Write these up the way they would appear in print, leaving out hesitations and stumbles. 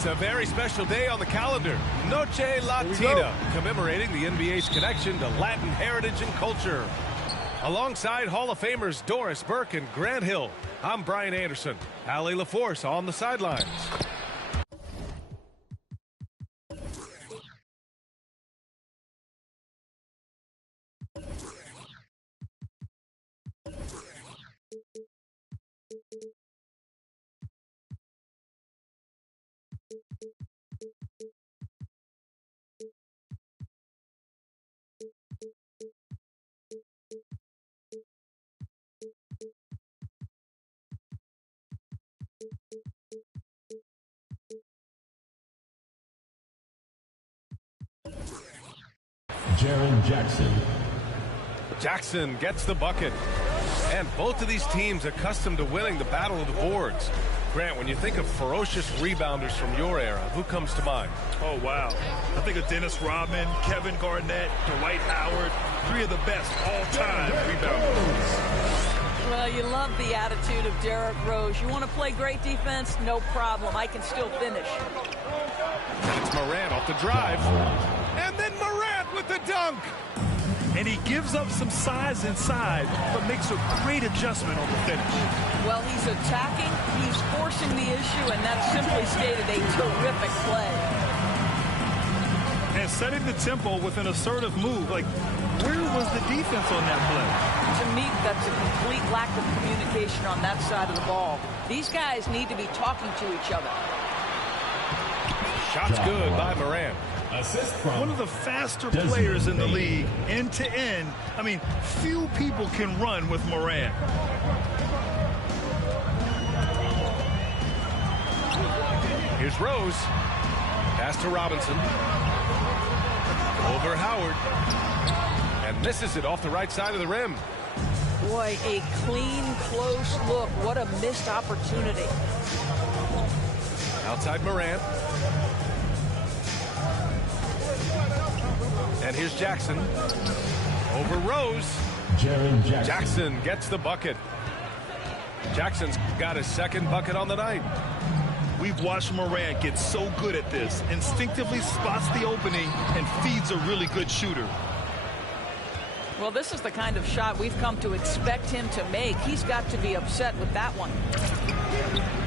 It's a very special day on the calendar. Noche Latina, commemorating the NBA's connection to Latin heritage and culture. Alongside Hall of Famers Doris Burke and Grant Hill, I'm Brian Anderson. Allie LaForce on the sidelines. Jackson gets the bucket. And both of these teams accustomed to winning the battle of the boards. Grant, when you think of ferocious rebounders from your era, who comes to mind? Oh, wow. I think of Dennis Rodman, Kevin Garnett, Dwight Howard, three of the best all-time rebounders. Well, you love the attitude of Derrick Rose. You want to play great defense? No problem. I can still finish. It's Morant off the drive. And then Morant with the dunk. And he gives up some size inside, but makes a great adjustment on the finish. Well, he's attacking, he's forcing the issue, and that's simply stated a terrific play. And setting the tempo with an assertive move. Like, where was the defense on that play? To me, that's a complete lack of communication on that side of the ball. These guys need to be talking to each other. Shot's good by Morant. One of the faster players in the league, end to end. I mean, few people can run with Morant. Here's Rose. Pass to Robinson. Over Howard. And misses it off the right side of the rim. Boy, a clean, close look. What a missed opportunity. Outside Morant. And here's Jackson. Over Rose. Jackson gets the bucket. Jackson's got his second bucket on the night. We've watched Morant get so good at this. Instinctively spots the opening and feeds a really good shooter. Well, this is the kind of shot we've come to expect him to make. He's got to be upset with that one.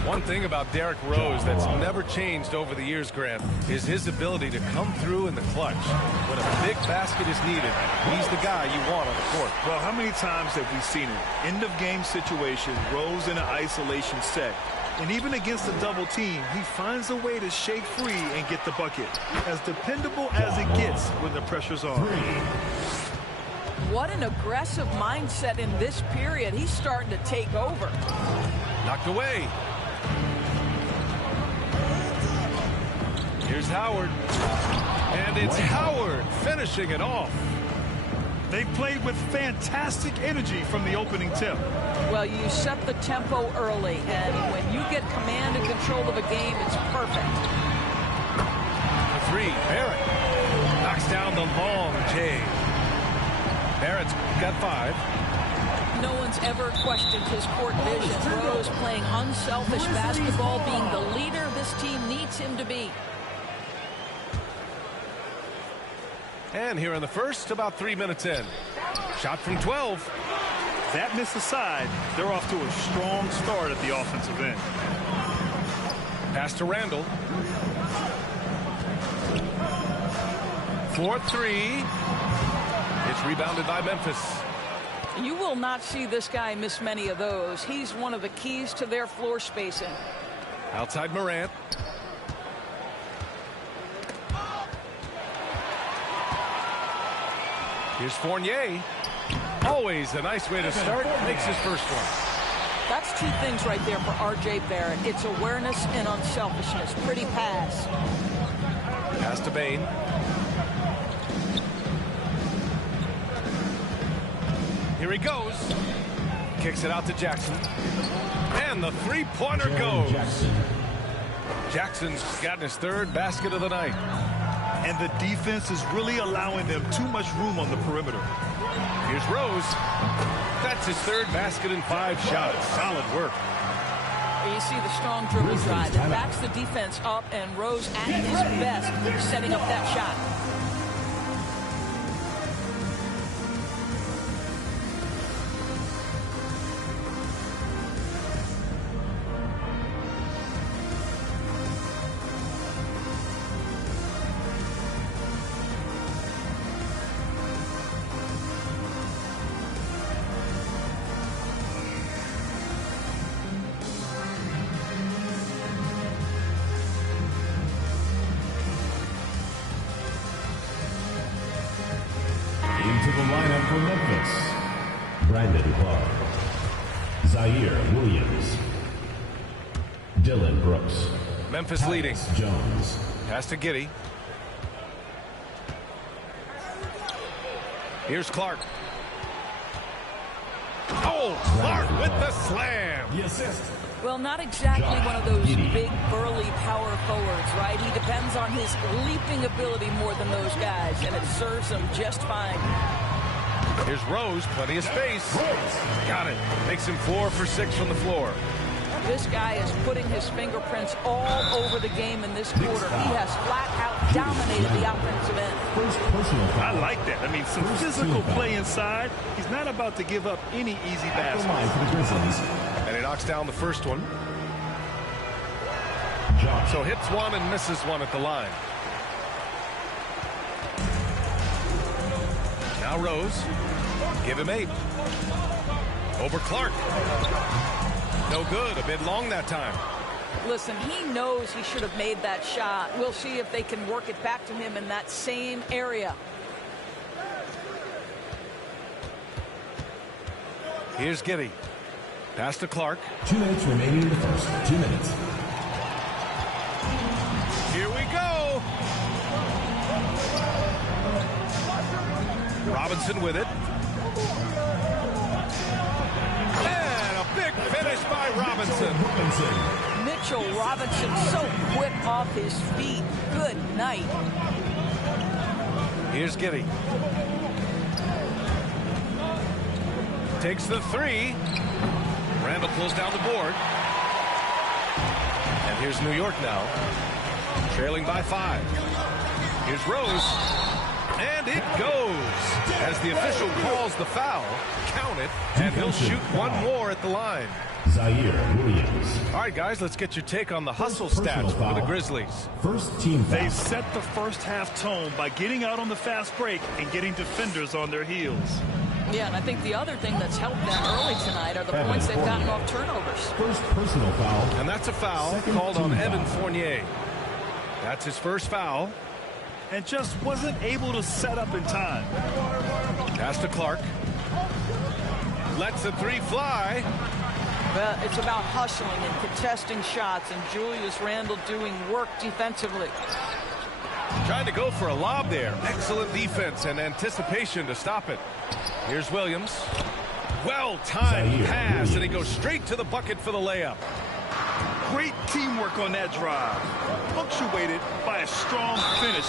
One thing about Derrick Rose that's never changed over the years, Grant, is his ability to come through in the clutch. When a big basket is needed, he's the guy you want on the court. Well, how many times have we seen it? End-of-game situation, Rose in an isolation set. And even against a double team, he finds a way to shake free and get the bucket. As dependable as it gets when the pressure's on. What an aggressive mindset in this period. He's starting to take over. Knocked away. Here's Howard. And it's Howard finishing it off. They played with fantastic energy from the opening tip. Well, you set the tempo early, and when you get command and control of a game, it's perfect. The three, Barrett knocks down the long J. Barrett's got 5. No one's ever questioned his court vision. Rose playing unselfish basketball, being the leader this team needs him to be. And here in the first, about 3 minutes in. Shot from 12. That miss aside, they're off to a strong start at the offensive end. Pass to Randall. 4-3. It's rebounded by Memphis. You will not see this guy miss many of those. He's one of the keys to their floor spacing. Outside Morant. Here's Fournier. Always a nice way to start. Makes his first one. That's 2 things right there for R.J. Barrett. It's awareness and unselfishness. Pretty pass. Pass to Bain. Here he goes. Kicks it out to Jackson. And the three-pointer goes. Jackson's gotten his 3rd basket of the night. And the defense is really allowing them too much room on the perimeter. Here's Rose. That's his 3rd basket in 5 shots. Solid work. You see the strong dribble drive. It backs the defense up, and Rose at his best setting up that shot. Into the lineup for Memphis, Brandon Clark, Zaire Williams, Dylan Brooks. Memphis leading. Jones. Pass to Giddey. Here's Clark. Oh, Clark with the slam. The assist. Well, not exactly one of those big, burly power forwards, right? He depends on his leaping ability more than those guys, and it serves him just fine. Here's Rose, plenty of space. Got it. Makes him 4 for 6 from the floor. This guy is putting his fingerprints all over the game in this quarter. He has flat out dominated the offensive end. I like that. I mean, some physical play inside. He's not about to give up any easy baskets. And he knocks down the first one. So hits one and misses one at the line. Now Rose. Give him 8. Over Clark. No good. A bit long that time. Listen, he knows he should have made that shot. We'll see if they can work it back to him in that same area. Here's Giddey. Pass to Clark. 2 minutes remaining in the first. 2 minutes. Here we go. Robinson with it. And a big finish by Robinson. Mitchell Robinson so quick off his feet. Good night. Here's Giddey. Takes the 3. Randall pulls down the board. And here's New York now. Trailing by 5. Here's Rose. And it goes. As the official calls the foul, count it, and he'll shoot one more at the line. Zaire Williams. All right, guys, let's get your take on the hustle stats for the Grizzlies. First team foul. They set the first half tone by getting out on the fast break and getting defenders on their heels. Yeah, and I think the other thing that's helped them early tonight are the points they've gotten off turnovers. First personal foul. And that's a foul called on Evan Fournier. That's his first foul. And just wasn't able to set up in time. Pass to Clark. Lets the 3 fly. Well, it's about hustling and contesting shots, and Julius Randle doing work defensively. Trying to go for a lob there. Excellent defense and anticipation to stop it. Here's Williams. Well-timed pass, and he goes straight to the bucket for the layup. Great teamwork on that drive. Punctuated by a strong finish.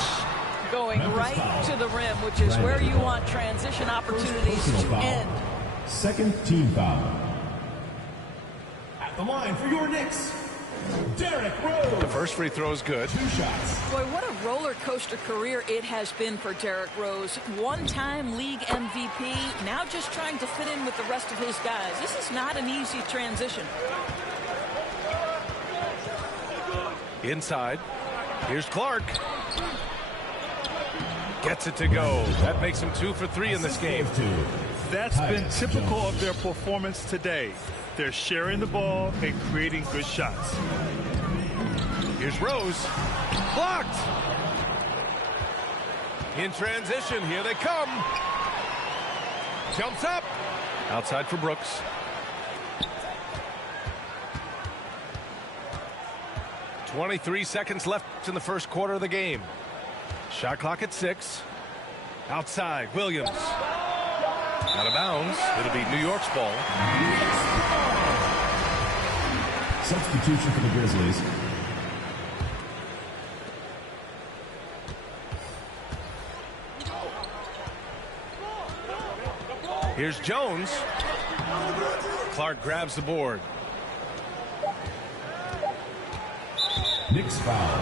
Going right to the rim, which is where you want transition opportunities to end. Second team foul. At the line for your Knicks, Derrick Rose. The first free throw is good. 2 shots. Boy, what a roller coaster career it has been for Derrick Rose. One-time league MVP, now just trying to fit in with the rest of his guys. This is not an easy transition. Inside. Here's Clark. Gets it to go. That makes him 2 for 3 in this game. That's been typical of their performance today. They're sharing the ball and creating good shots. Here's Rose. Blocked. In transition, here they come. Jumps up. Outside for Brooks. .23 seconds left in the first quarter of the game. Shot clock at 6. Outside, Williams. Out of bounds. It'll be New York's ball. Substitution for the Grizzlies. Here's Jones. Clark grabs the board. Nick's foul.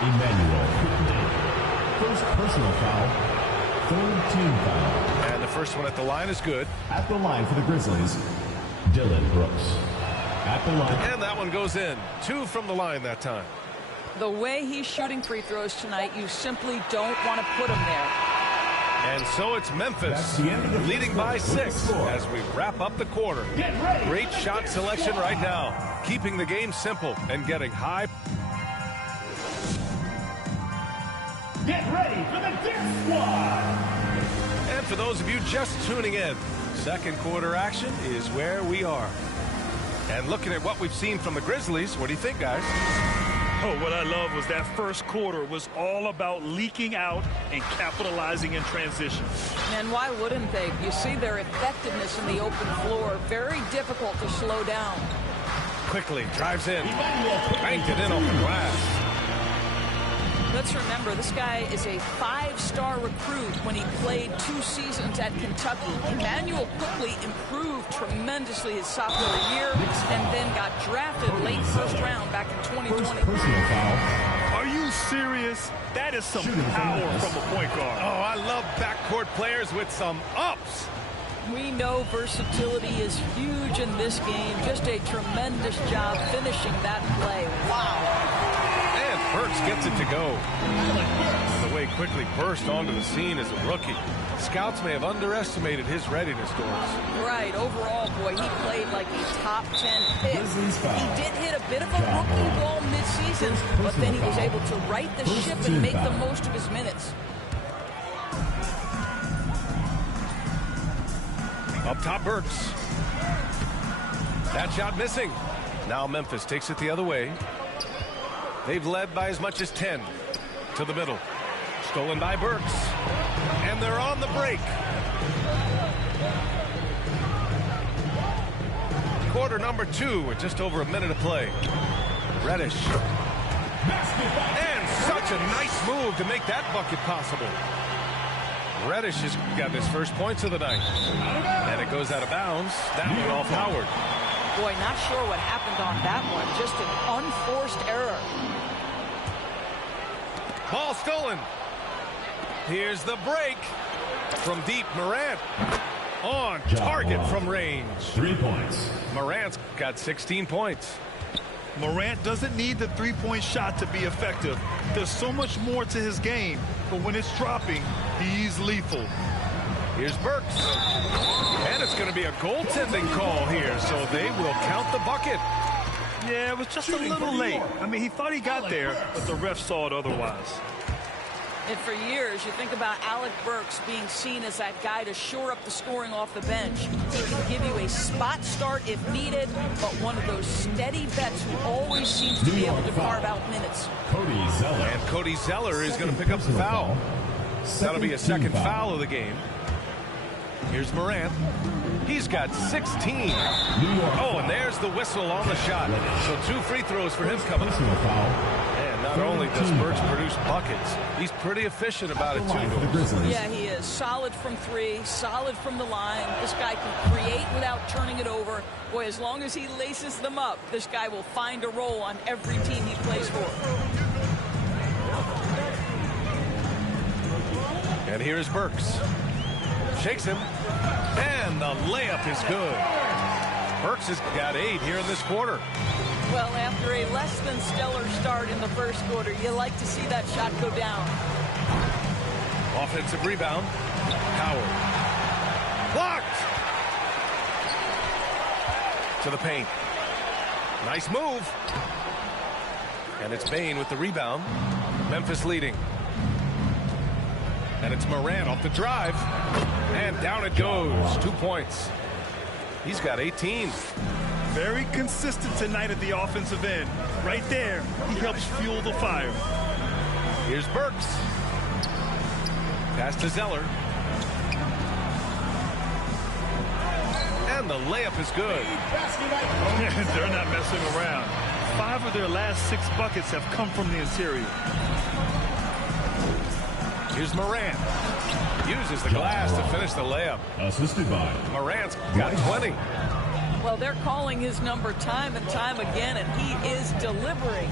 Emmanuel Quickly. First personal foul. Third team foul. And the first one at the line is good. At the line for the Grizzlies, Dylan Brooks. At the line. And that one goes in. 2 from the line that time. The way he's shooting free throws tonight, you simply don't want to put him there. And so it's Memphis leading by 6 as we wrap up the quarter. Great shot selection right now, keeping the game simple and getting high. Get ready for the Dip Squad! And for those of you just tuning in, second quarter action is where we are. And looking at what we've seen from the Grizzlies, what do you think, guys? Oh, what I love was that first quarter was all about leaking out and capitalizing in transition. And why wouldn't they? You see their effectiveness in the open floor. Very difficult to slow down. Quickly drives in, banked it in off the glass. Let's remember, this guy is a 5-star recruit when he played 2 seasons at Kentucky. Emmanuel Quickly improved tremendously his sophomore year and then got drafted late first round back in 2020. Are you serious? That is some power from a point guard. Oh, I love backcourt players with some ups. We know versatility is huge in this game. Just a tremendous job finishing that play. Wow. Burks gets it to go. The way Quickly burst onto the scene as a rookie. Scouts may have underestimated his readiness, Doris. Right. Overall, boy, he played like a top 10 pick. He did hit a bit of a rookie ball midseason, but then he was able to right the ship and make the most of his minutes. Up top, Burks. That shot missing. Now Memphis takes it the other way. They've led by as much as 10 to the middle. Stolen by Burks. And they're on the break. Quarter number 2 with just over a minute to play. Reddish. And such a nice move to make that bucket possible. Reddish has got his first points of the night. And it goes out of bounds. That one off Howard. Boy, not sure what happened on that one. Just an unforced error. Ball stolen. Here's the break. From deep, Morant. On target from range. 3 points. Morant's got 16 points. Morant doesn't need the three-point shot to be effective. There's so much more to his game, but when it's dropping, he's lethal. Here's Burks. And it's going to be a goaltending call here, so they will count the bucket. Yeah, it was just a little late. I mean, he thought he got there, but the ref saw it otherwise. And for years, you think about Alec Burks being seen as that guy to shore up the scoring off the bench. He can give you a spot start if needed, but one of those steady vets who always seems to be able to carve out minutes. Cody Zeller. And Cody Zeller is going to pick up the foul. That'll be a second foul of the game. Here's Morant. He's got 16. Oh, and there's the whistle on the shot. So 2 free throws for him coming up. And not only does Burks produce buckets, he's pretty efficient about it too. Yeah, he is. Solid from 3, solid from the line. This guy can create without turning it over. Boy, as long as he laces them up, this guy will find a role on every team he plays for. And here's Burks. Shakes him. And the layup is good. Burks has got 8 here in this quarter. Well, after a less than stellar start in the first quarter, you like to see that shot go down. Offensive rebound. Howard. Blocked. To the paint. Nice move. And it's Bain with the rebound. Memphis leading. And it's Morant off the drive. And down it goes. 2 points. He's got 18. Very consistent tonight at the offensive end. Right there, he helps fuel the fire. Here's Burks. Pass to Zeller. And the layup is good. They're not messing around. 5 of their last 6 buckets have come from the interior. Here's Morant. Uses the glass to finish the layup. Assisted by Morant's got 20. Well, they're calling his number time and time again, and he is delivering.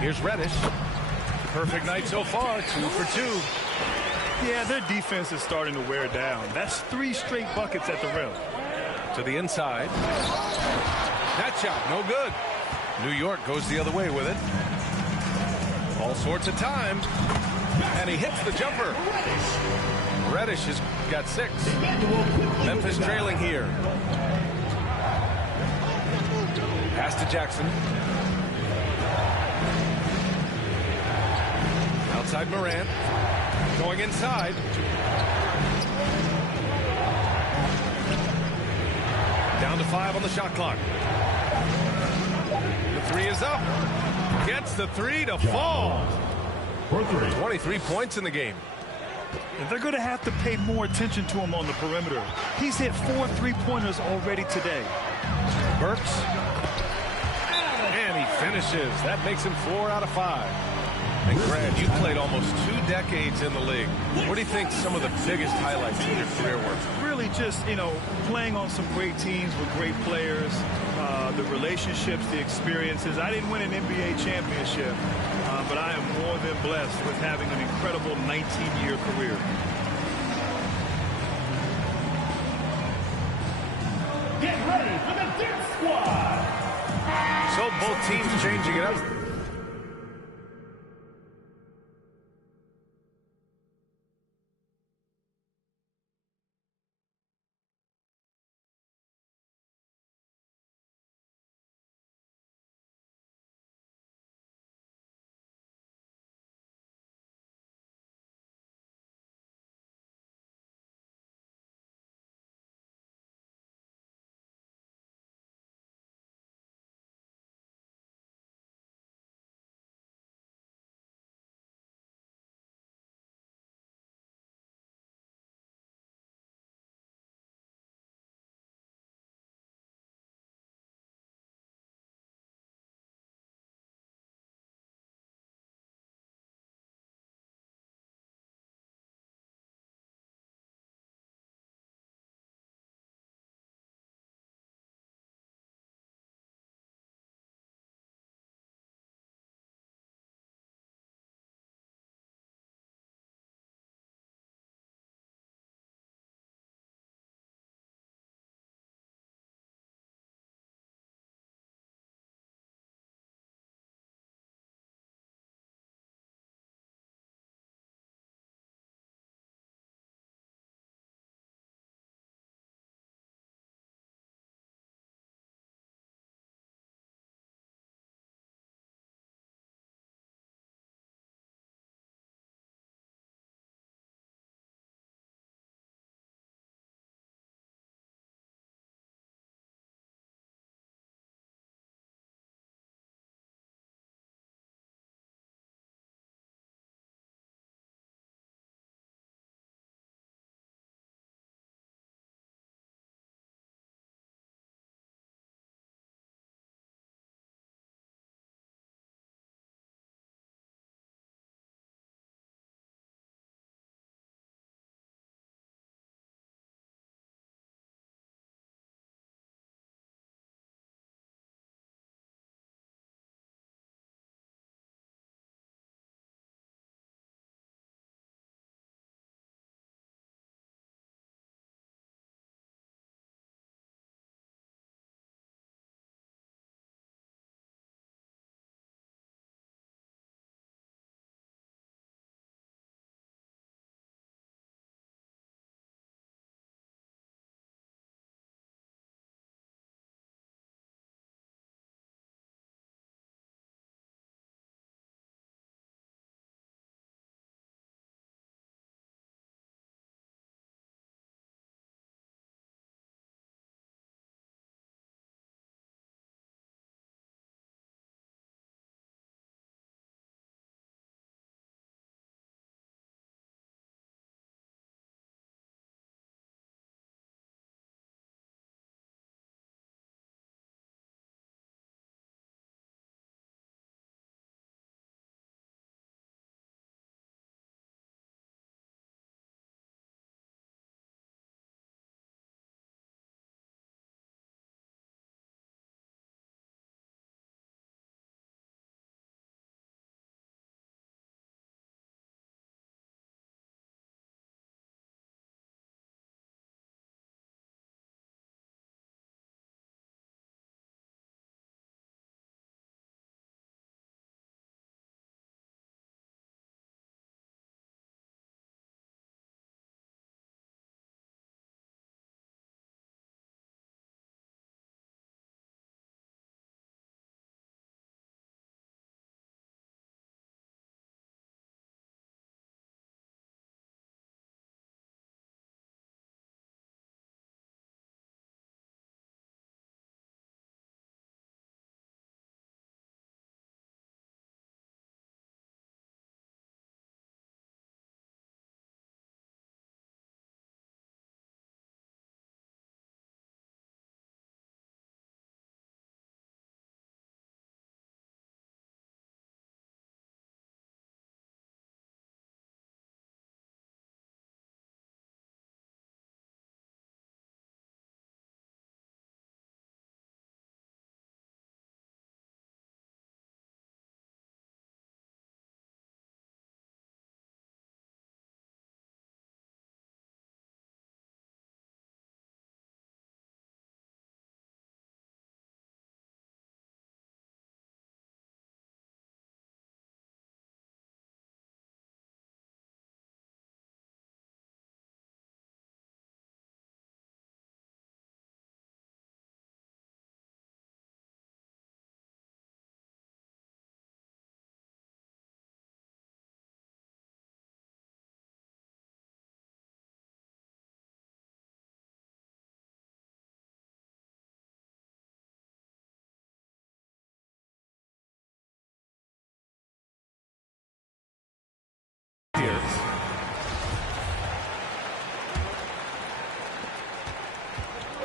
Here's Reddish. Perfect night so far, 2 for 2. Yeah, their defense is starting to wear down. That's 3 straight buckets at the rim. To the inside. That shot, no good. New York goes the other way with it. All sorts of time. And he hits the jumper. Reddish has got 6. Memphis trailing here. Pass to Jackson. Outside Morant. Going inside. Down to 5 on the shot clock. The 3 is up. Gets the 3 to fall. 23 points in the game. And they're going to have to pay more attention to him on the perimeter. He's hit 4 3-pointers already today. Burks. And he finishes. That makes him 4 out of 5. And Grant, you played almost 2 decades in the league. What do you think some of the biggest highlights of your career were? Really just, playing on some great teams with great players, the relationships, the experiences. I didn't win an NBA championship, but I am more than blessed with having an incredible 19-year career. Get ready for the Dip Squad! So both teams changing it up.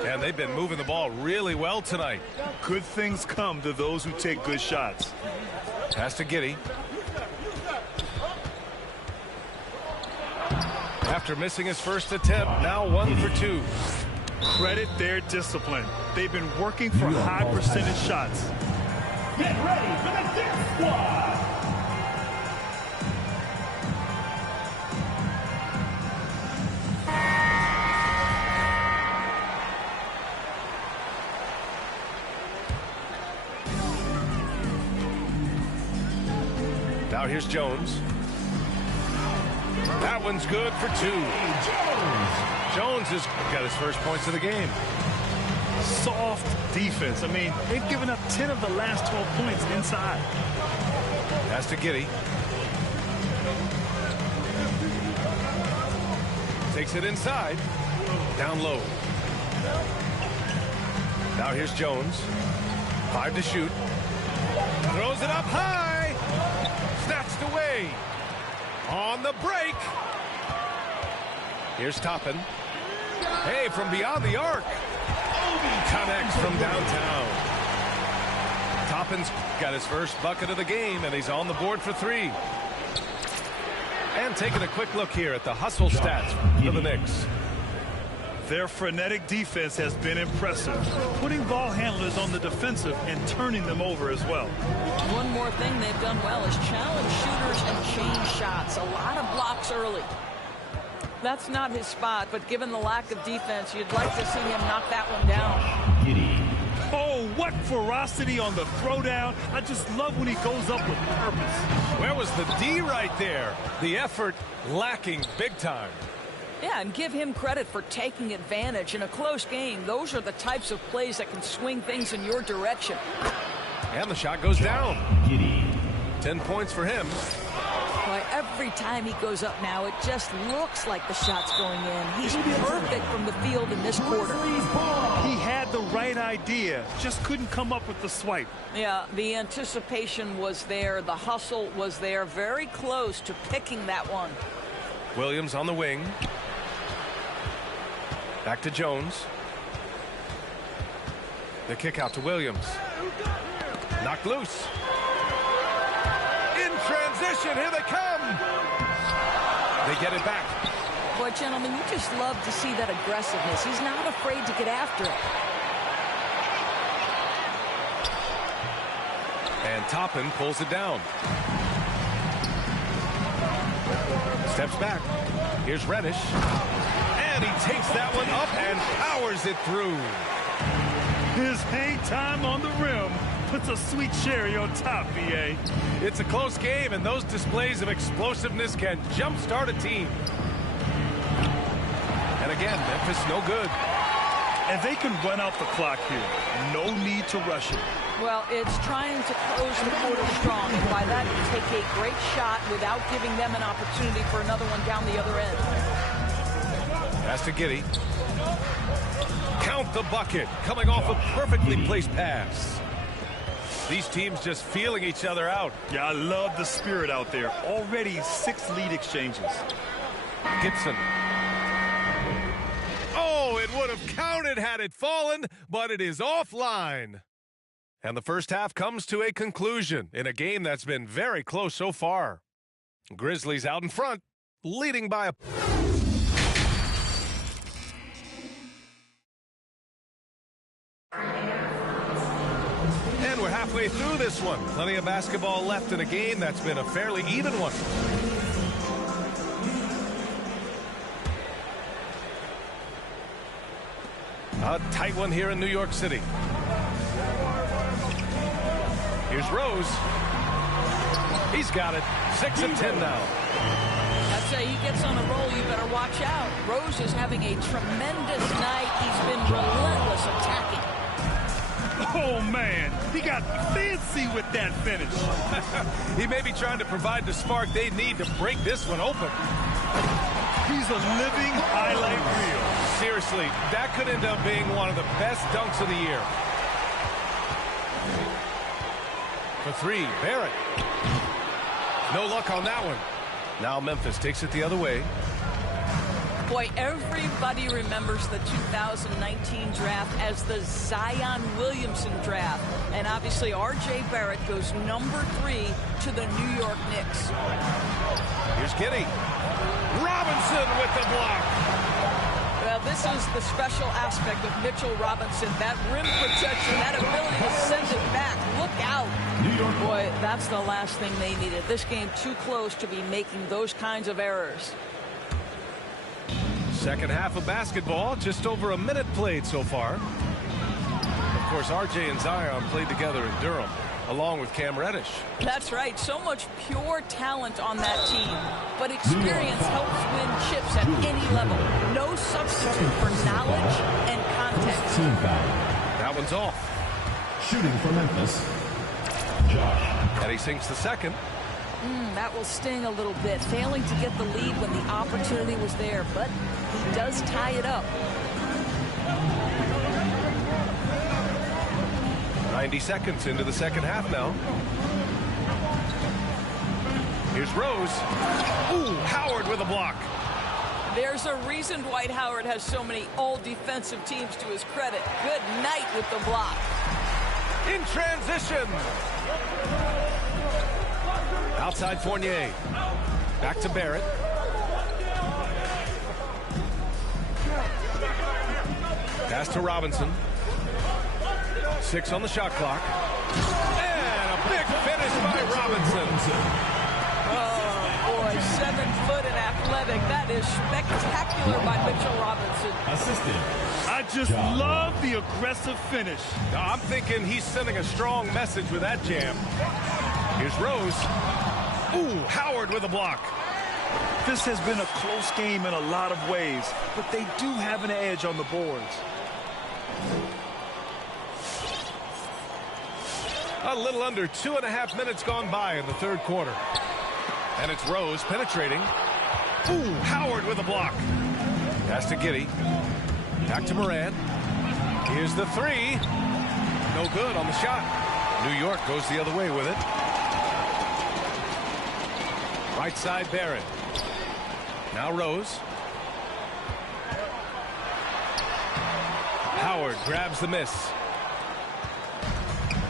And they've been moving the ball really well tonight. Good things come to those who take good shots. Pass to Giddey. After missing his first attempt, now 1 for 2. Credit their discipline. They've been working for high percentage shots. Get ready for the dance squad. Now here's Jones. That one's good for 2. Jones has got his first points of the game. Soft defense. I mean, they've given up 10 of the last 12 points inside. Pass to Giddey. Takes it inside. Down low. Now here's Jones. 5 to shoot. Throws it up high. Snatched away. On the break. Here's Toppin. Hey, from beyond the arc. Connects from downtown. Toppin's got his first bucket of the game, and he's on the board for 3. And taking a quick look here at the hustle stats for the Knicks. Their frenetic defense has been impressive, putting ball handlers on the defensive and turning them over as well. One more thing they've done well is challenge shooters and change shots. A lot of blocks early. That's not his spot, but given the lack of defense, you'd like to see him knock that one down. Oh, what ferocity on the throwdown. I just love when he goes up with purpose. Where was the D right there? The effort lacking big time. Yeah, and give him credit for taking advantage in a close game. Those are the types of plays that can swing things in your direction. And the shot goes down. 10 points for him. Boy, every time he goes up now, it just looks like the shot's going in. He's perfect from the field in this quarter. He had the right idea, just couldn't come up with the swipe. Yeah, the anticipation was there. The hustle was there. Very close to picking that one. Williams on the wing. Back to Jones. The kick out to Williams. Knocked loose. In transition, here they come. They get it back. Boy, gentlemen, you just love to see that aggressiveness. He's not afraid to get after it. And Toppin pulls it down. Steps back. Here's Reddish. And he takes that one up and powers it through. His hang time on the rim puts a sweet cherry on top, B.A. It's a close game, and those displays of explosiveness can jumpstart a team. And again, Memphis no good. And they can run out the clock here. No need to rush it. Well, it's trying to close the quarter strong, and by that you take a great shot without giving them an opportunity for another one down the other end. Pass to Giddey. Count the bucket, coming off a perfectly placed pass. These teams just feeling each other out. Yeah, I love the spirit out there. Already 6 lead exchanges. Gibson. Oh, it would have counted had it fallen, but it is offline. And the first half comes to a conclusion in a game that's been very close so far. Grizzlies out in front, leading by a... And we're halfway through this one. Plenty of basketball left in a game that's been a fairly even one. A tight one here in New York City. Here's Rose. He's got it. 6 of 10 now. I'd say he gets on a roll, you better watch out. Rose is having a tremendous night. He's been relentless attacking. Oh, man. He got fancy with that finish. He may be trying to provide the spark they need to break this one open. He's a living highlight reel. Seriously, that could end up being one of the best dunks of the year. For 3, Barrett. No luck on that one. Now Memphis takes it the other way. Boy, everybody remembers the 2019 draft as the Zion Williamson draft. And obviously, R.J. Barrett goes number 3 to the New York Knicks. Here's Giddey. Robinson with the block. Well, this is the special aspect of Mitchell Robinson. That rim protection, that ability to send it back. Look out. Boy, that's the last thing they needed. This game too close to be making those kinds of errors. Second half of basketball, just over a minute played so far. Of course, RJ and Zion played together in Durham, along with Cam Reddish. That's right. So much pure talent on that team. But experience helps win chips at any level. No substitute for knowledge and context. That one's off. Shooting for Memphis, Josh. And he sinks the second. That will sting a little bit. Failing to get the lead when the opportunity was there. But he does tie it up. 90 seconds into the second half now. Here's Rose. Ooh, Howard with a block. There's a reason Dwight Howard has so many all-defensive teams to his credit. Good night with the block. In transition. Outside Fournier. Back to Barrett. Pass to Robinson. 6 on the shot clock. And a big finish by Robinson. Oh, boy, 7 foot and athletic. That is spectacular by Mitchell Robinson. Assisted. I just love the aggressive finish. Now, I'm thinking he's sending a strong message with that jam. Here's Rose. Ooh, Howard with a block. This has been a close game in a lot of ways, but they do have an edge on the boards. A little under 2.5 minutes gone by in the third quarter. And it's Rose penetrating. Ooh, Howard with a block. Pass to Giddey. Back to Morant. Here's the 3. No good on the shot. New York goes the other way with it. Right side Barrett. Now Rose. Howard grabs the miss.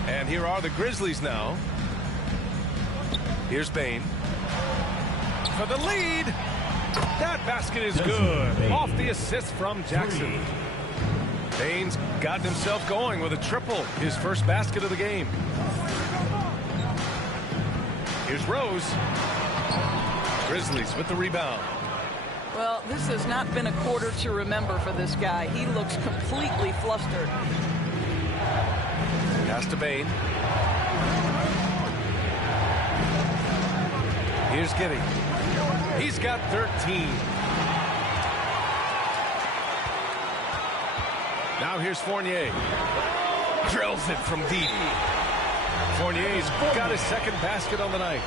And here are the Grizzlies now. Here's Bane. For the lead. That basket is good. Off the assist from Jackson. Bane's gotten himself going with a triple. His first basket of the game. Here's Rose. Grizzlies with the rebound. Well, this has not been a quarter to remember for this guy. He looks completely flustered. Pass to Bane. Here's Giddey. He's got 13. Now here's Fournier. Drills it from deep. Fournier's got his second basket on the night.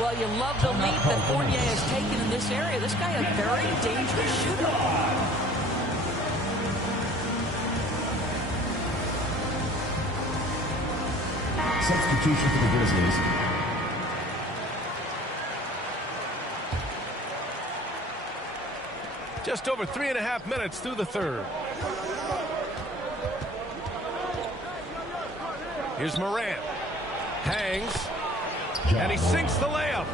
Well, you love the lead that Fournier has taken in this area. This guy a very dangerous shooter. Substitution for the Grizzlies. Just over 3.5 minutes through the third. Here's Morant. Hangs. And he sinks the layup.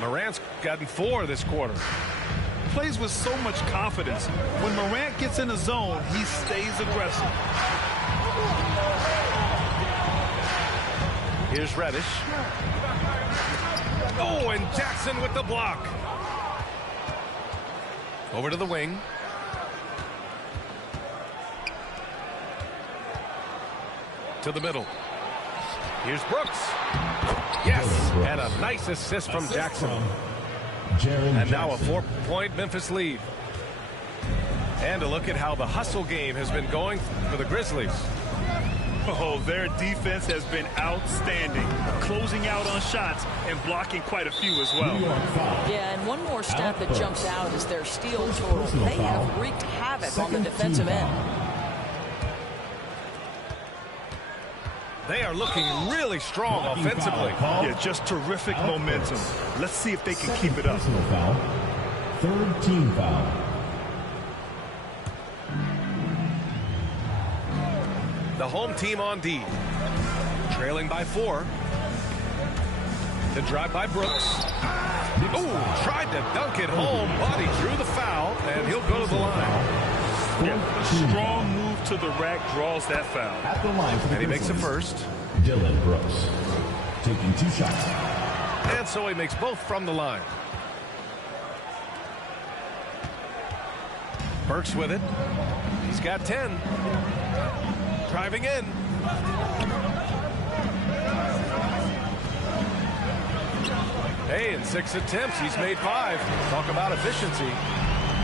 Morant's gotten 4 this quarter. Plays with so much confidence. When Morant gets in the zone, he stays aggressive. Here's Reddish. Oh, and Jackson with the block. Over to the wing. To the middle. Here's Brooks. Yes, and a nice assist from Jackson. And now a 4-point Memphis lead. And a look at how the hustle game has been going for the Grizzlies. Oh, their defense has been outstanding, closing out on shots and blocking quite a few as well. Yeah, and one more stat that jumps out is their steal total. They have wreaked havoc on the defensive end. They are looking really strong offensively. Yeah, just terrific momentum. Let's see if they can keep it up. Third team foul. The home team on D. Trailing by 4. The drive by Brooks. Oh, tried to dunk it home, but he drew the foul, and he'll go to the line. Yeah, a strong move to the rack draws that foul. At the line for the And he makes the Grizzlies, first. Dylan Brooks, taking 2 shots. And so he makes both from the line. Burks with it. He's got 10. Driving in. Hey, in 6 attempts, he's made 5. Talk about efficiency.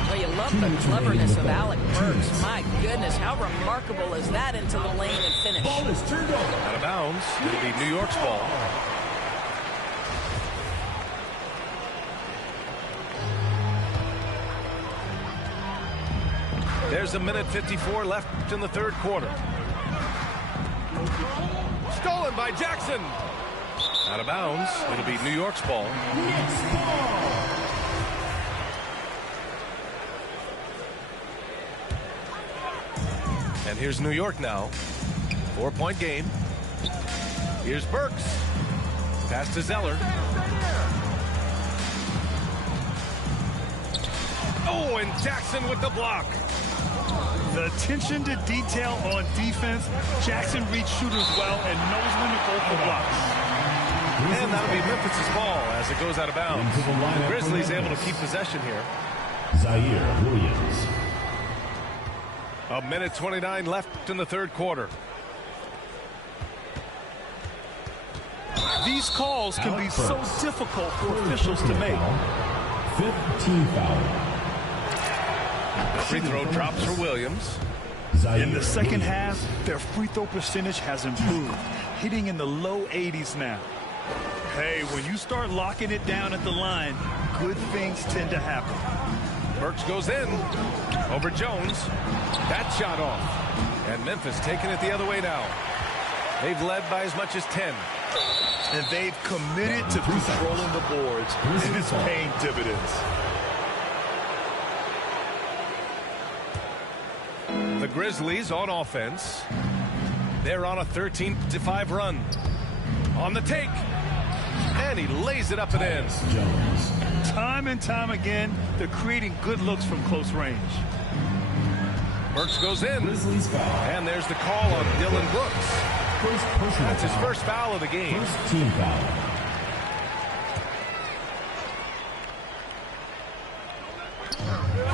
Well, you love the cleverness of Alec Burks. My goodness, how remarkable is that into the lane and finish? Ball is turned over. Out of bounds. It'll be New York's ball. There's a minute 54 left in the third quarter. Stolen by Jackson. Out of bounds. It'll be New York's ball. And here's New York now. 4-point game. Here's Burks. Pass to Zeller. Oh, and Jackson with the block. The attention to detail on defense. Jackson reads shooters well and knows when to go for blocks. And that'll be Memphis' ball as it goes out of bounds. The Grizzlies able to keep possession here. Zaire Williams. A minute 29 left in the third quarter. These calls can be so difficult for officials to make. 5th team foul. The free throw drops for Williams. In the second half, their free throw percentage has improved, hitting in the low 80s now. Hey, when you start locking it down at the line, good things tend to happen. Burks goes in over Jones. That shot off. And Memphis taking it the other way now. They've led by as much as 10. And they've committed to controlling the boards, and it's paying dividends. The Grizzlies on offense. They're on a 13-5 run. On the take. And he lays it up and in. Jones. Time and time again, they're creating good looks from close range. Burks goes in. Grizzlies foul. And there's the call on Dylan Brooks. First personal That's his foul. first foul of the game. First team foul.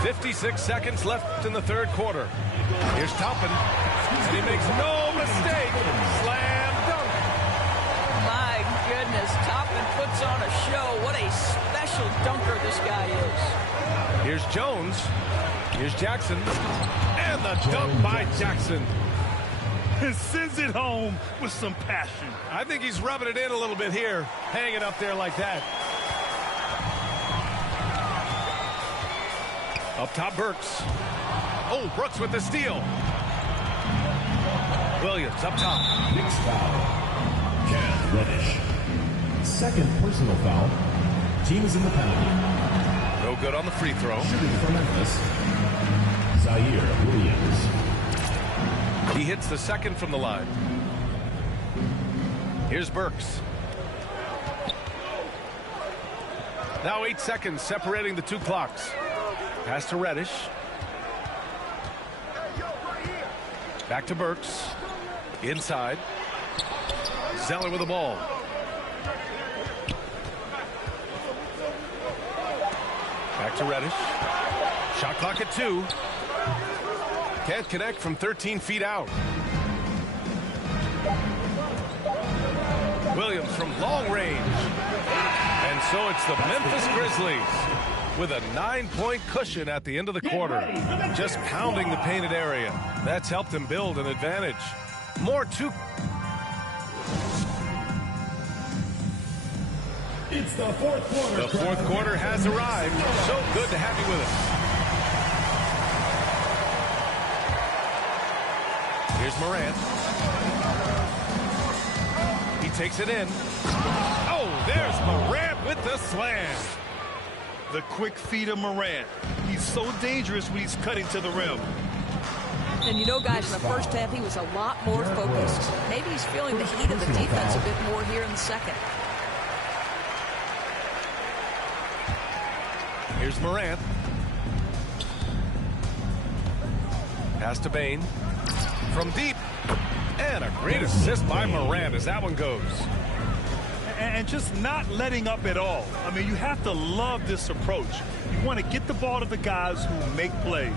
.56 seconds left in the third quarter. Here's Toppin. And he makes no mistake. Slam dunk. My goodness, Toppin puts on a show. What a special dunker this guy is. Here's Jones. Here's Jackson. And the dunk by Jackson. And sends it home with some passion. I think he's rubbing it in a little bit here. Hanging up there like that. Up top, Burks. Oh, Brooks with the steal. Williams up top. Next foul. Cam Reddish. Second personal foul. Team is in the penalty. No good on the free throw. Shooting for Memphis. Zaire Williams. He hits the second from the line. Here's Burks. Now 8 seconds separating the two clocks. Pass to Reddish. Back to Burks. Inside. Zeller with the ball. Back to Reddish. Shot clock at 2. Can't connect from 13 feet out. Williams from long range. And so it's the Memphis Grizzlies with a 9-point cushion at the end of the quarter. Just pounding the painted area. That's helped them build an advantage. More to... It's the fourth quarter. The fourth quarter has arrived. So good to have you with us. Here's Morant. He takes it in. Oh, there's Morant with the slam. The quick feed of Morant. He's so dangerous when he's cutting to the rim. And you know, guys, in the first half, he was a lot more focused. Maybe he's feeling the heat of the defense a bit more here in the second. Here's Morant. Pass to Bane. From deep. And a great assist by Morant as that one goes. And just not letting up at all. I mean, you have to love this approach. You want to get the ball to the guys who make plays.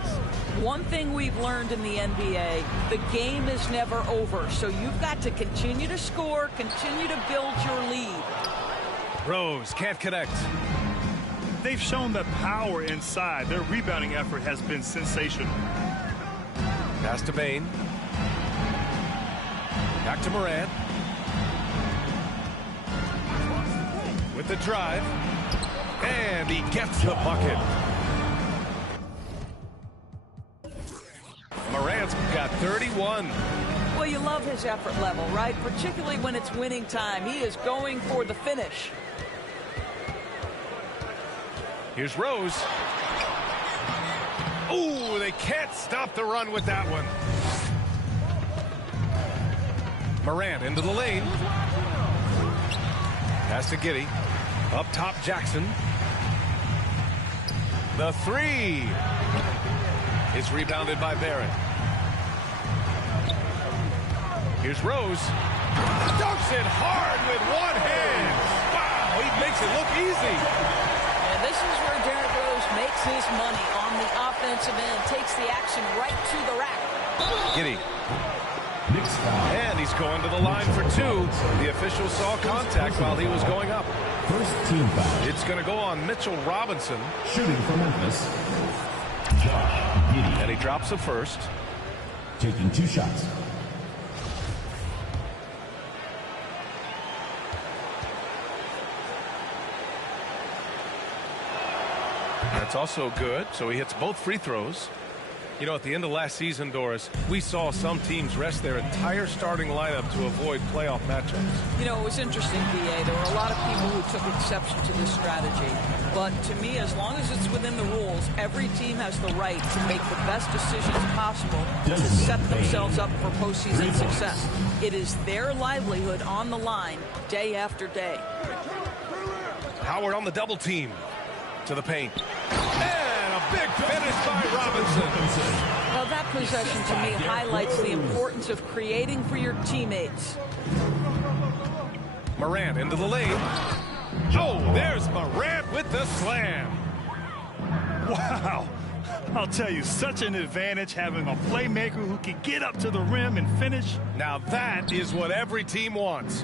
One thing we've learned in the NBA, the game is never over. So you've got to continue to score, continue to build your lead. Rose can't connect. They've shown the power inside. Their rebounding effort has been sensational. Pass to Bane. Back to Morant. With the drive. And he gets the bucket. Morant's got 31. Well, you love his effort level, right? Particularly when it's winning time. He is going for the finish. Here's Rose. Ooh, they can't stop the run with that one. Morant into the lane. Pass to Giddey. Up top, Jackson. The three is rebounded by Barrett. Here's Rose. Dunks it hard with one hand. Wow, he makes it look easy. And this is where Derrick Rose makes his money on the offensive end. Takes the action right to the rack. Giddey. And he's going to the line for two. The official saw contact while he was going up. First team foul. It's going to go on Mitchell Robinson. Shooting for Memphis. Josh Giddey. And he drops the first. Taking 2 shots. That's also good. So he hits both free throws. You know, at the end of last season, Doris, we saw some teams rest their entire starting lineup to avoid playoff matchups. You know, it was interesting, B.A. There were a lot of people who took exception to this strategy. But to me, as long as it's within the rules, every team has the right to make the best decisions possible to set themselves up for postseason success. It is their livelihood on the line day after day. Howard on the double team. To the paint. And a big finish by Robinson. Well, that possession to me highlights the importance of creating for your teammates. Morant into the lane. Oh, there's Morant with the slam. Wow. I'll tell you, such an advantage having a playmaker who can get up to the rim and finish. Now that is what every team wants.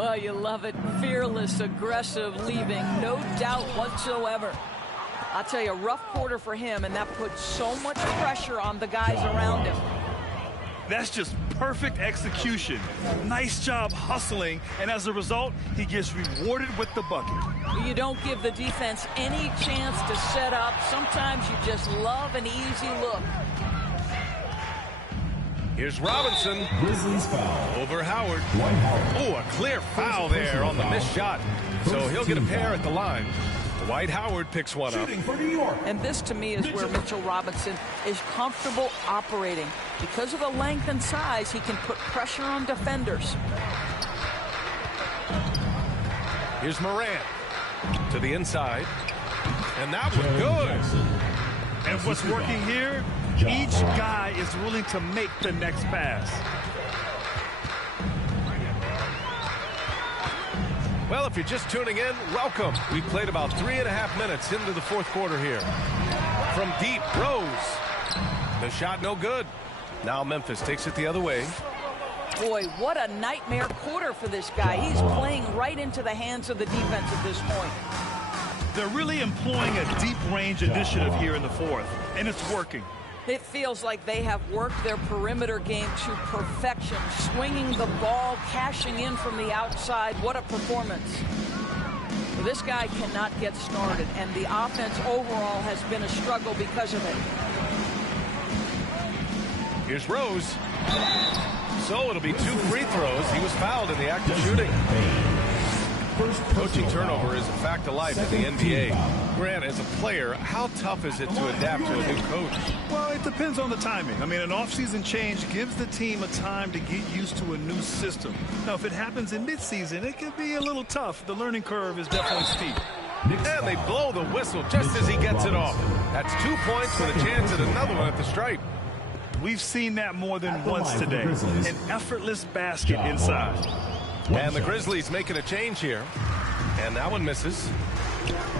Oh, you love it. Fearless, aggressive, leaving. No doubt whatsoever. I'll tell you, a rough quarter for him, and that puts so much pressure on the guys around him. That's just perfect execution. Nice job hustling, and as a result, he gets rewarded with the bucket. You don't give the defense any chance to set up. Sometimes you just love an easy look. Here's Robinson. Grizzlies foul. Over Howard. Dwight Howard. Oh, a clear foul there on the missed shot. So he'll get a pair at the line. Dwight Howard picks one up. Shooting for New York. And this, to me, is where Mitchell Robinson is comfortable operating. Because of the length and size, he can put pressure on defenders. Here's Morant to the inside. And that was good. And what's working here, each guy is willing to make the next pass. Well, if you're just tuning in, welcome. We played about 3.5 minutes into the fourth quarter here. From deep, Rose. The shot no good. Now Memphis takes it the other way. Boy, what a nightmare quarter for this guy. He's playing right into the hands of the defense at this point. They're really employing a deep range initiative here in the fourth, and it's working. It feels like they have worked their perimeter game to perfection, swinging the ball, cashing in from the outside. What a performance. This guy cannot get started, and the offense overall has been a struggle because of it. Here's Rose. So it'll be 2 free throws. He was fouled in the act of shooting. Coaching turnover is a fact of life in the NBA. Grant, as a player, how tough is it to adapt to a new coach? Well, it depends on the timing. I mean, an offseason change gives the team a time to get used to a new system. Now, if it happens in midseason, it can be a little tough. The learning curve is definitely steep. And they blow the whistle just as he gets it off. That's 2 points with a chance at another one at the stripe. We've seen that more than once today. An effortless basket inside. And the Grizzlies making a change here. And that one misses.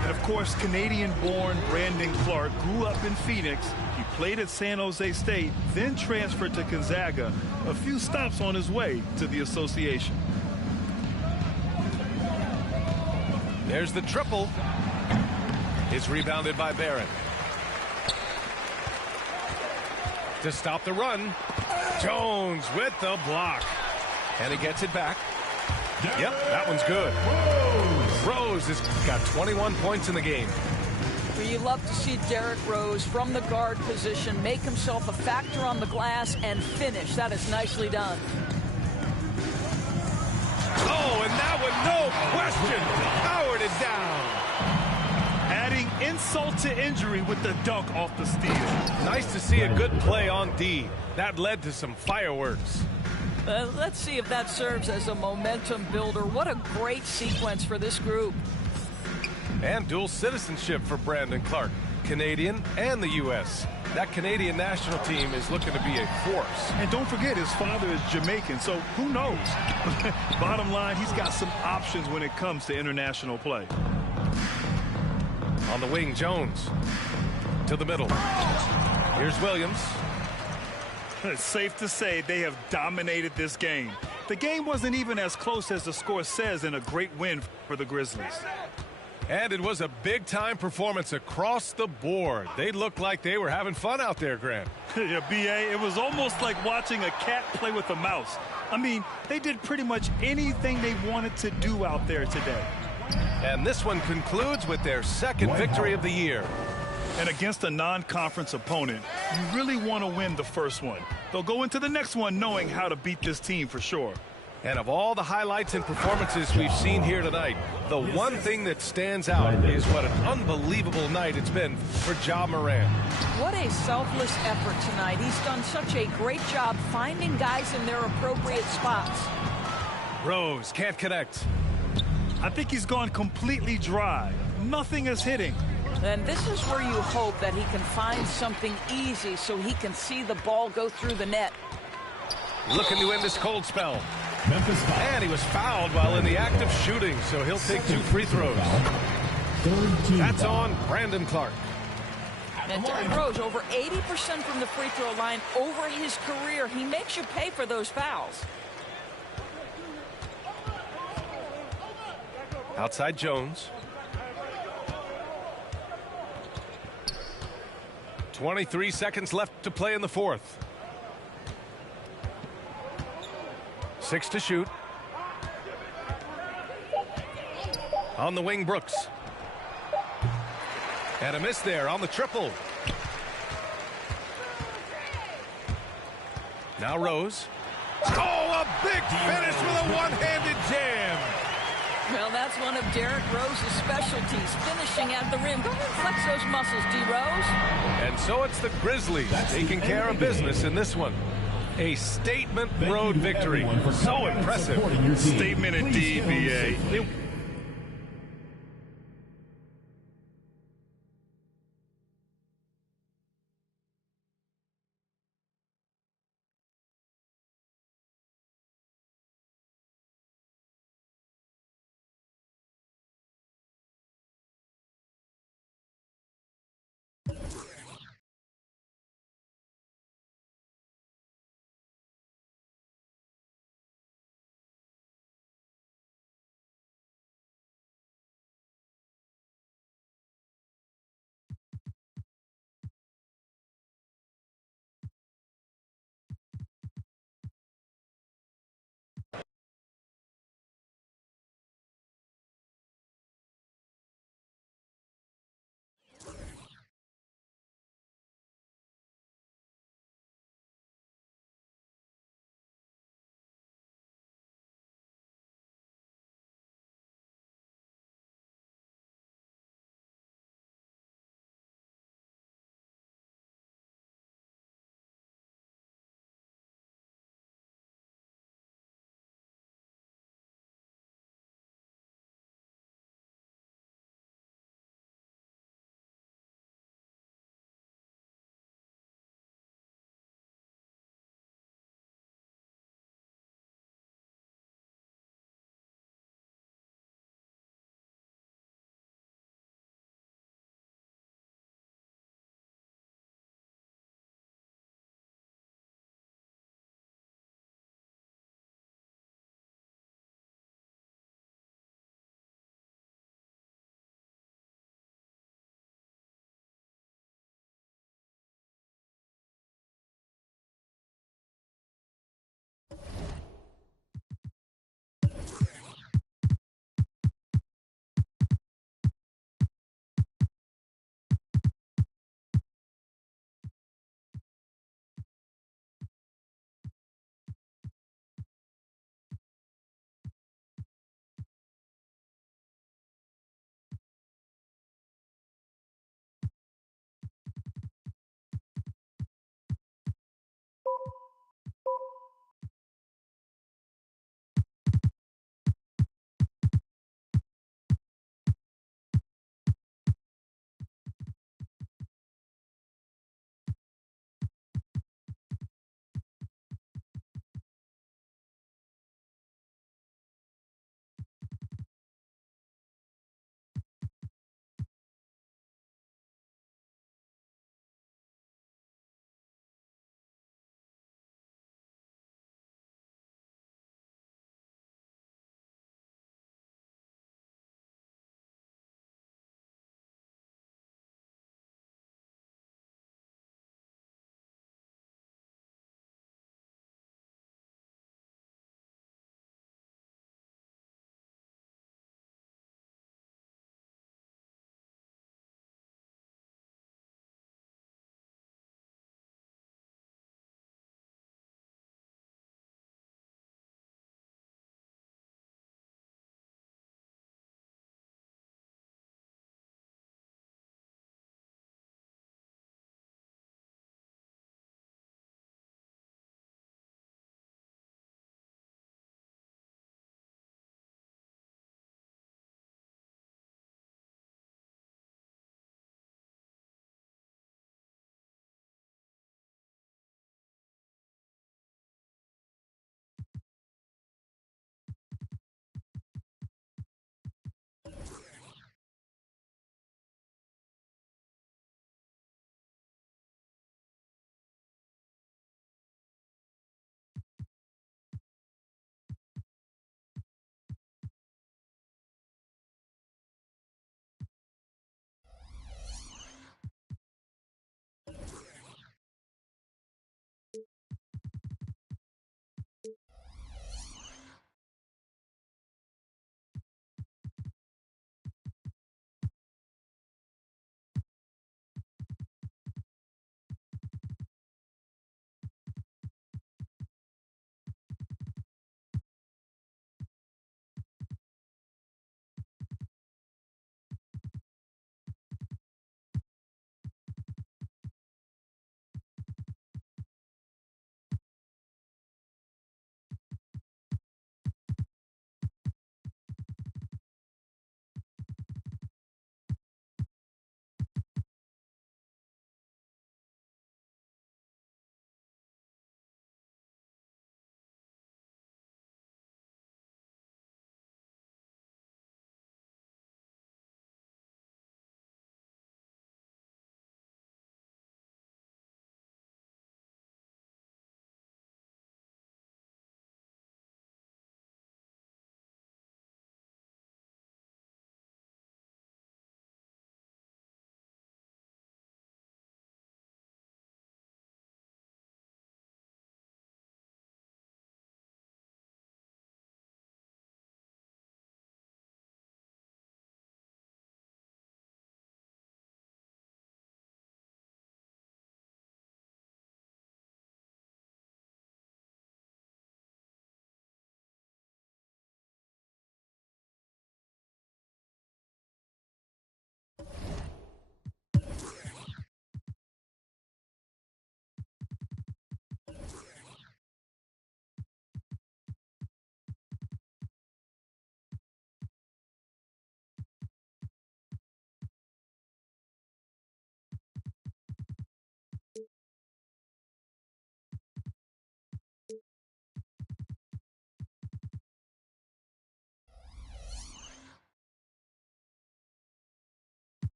And of course, Canadian-born Brandon Clark grew up in Phoenix. He played at San Jose State, then transferred to Gonzaga. A few stops on his way to the association. There's the triple. It's rebounded by Barrett. To stop the run, Jones with the block. And he gets it back. Yep, that one's good. Rose has got 21 points in the game. Well, you love to see Derrick Rose from the guard position make himself a factor on the glass and finish. That is nicely done. Oh, and that one, no question, powered it down. Adding insult to injury with the dunk off the steal. Nice to see a good play on D. That led to some fireworks. Let's see if that serves as a momentum builder. What a great sequence for this group. And dual citizenship for Brandon Clark, Canadian and the U.S. That Canadian national team is looking to be a force. And don't forget, his father is Jamaican, so who knows? Bottom line, he's got some options when it comes to international play. On the wing, Jones to the middle. Here's Williams. It's safe to say they have dominated this game. The game wasn't even as close as the score says in a great win for the Grizzlies. And it was a big-time performance across the board. They looked like they were having fun out there, Grant. Yeah, B.A., it was almost like watching a cat play with a mouse. I mean, they did pretty much anything they wanted to do out there today. And this one concludes with their second victory of the year. And against a non-conference opponent, you really want to win the first one. They'll go into the next one knowing how to beat this team for sure. And of all the highlights and performances we've seen here tonight, the one thing that stands out is what an unbelievable night it's been for Ja Morant. What a selfless effort tonight. He's done such a great job finding guys in their appropriate spots. Rose can't connect. I think he's gone completely dry. Nothing is hitting. And this is where you hope that he can find something easy so he can see the ball go through the net. Looking to end this cold spell. And he was fouled while in the act of shooting, so he'll take 2 free throws. That's on Brandon Clark. And Derrick Rose, over 80% from the free throw line over his career. He makes you pay for those fouls. Outside Jones. 23 seconds left to play in the fourth. 6 to shoot. On the wing, Brooks. And a miss there on the triple. Now Rose. Oh, a big finish with a one-handed jam. Well, that's one of Derrick Rose's specialties, finishing at the rim. Go ahead and flex those muscles, D. Rose. And so it's the Grizzlies taking care of business in this one. A statement road victory. So impressive. Statement indeed, B.A.